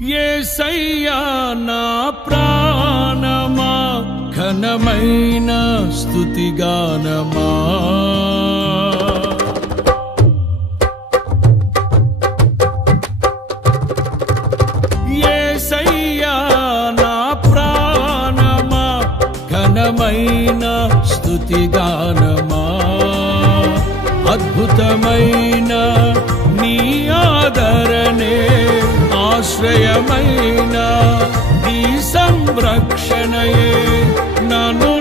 యేసయ్యా నా ప్రాణమా ఘనమైన స్తుతిగానమా యేసయ్యా నా ప్రాణమా ఘనమైన స్తుతిగానమా అద్భుతమైన నీ ఆదరణే ఆశ్రయమైన నీ సంరక్షణయే నన్ను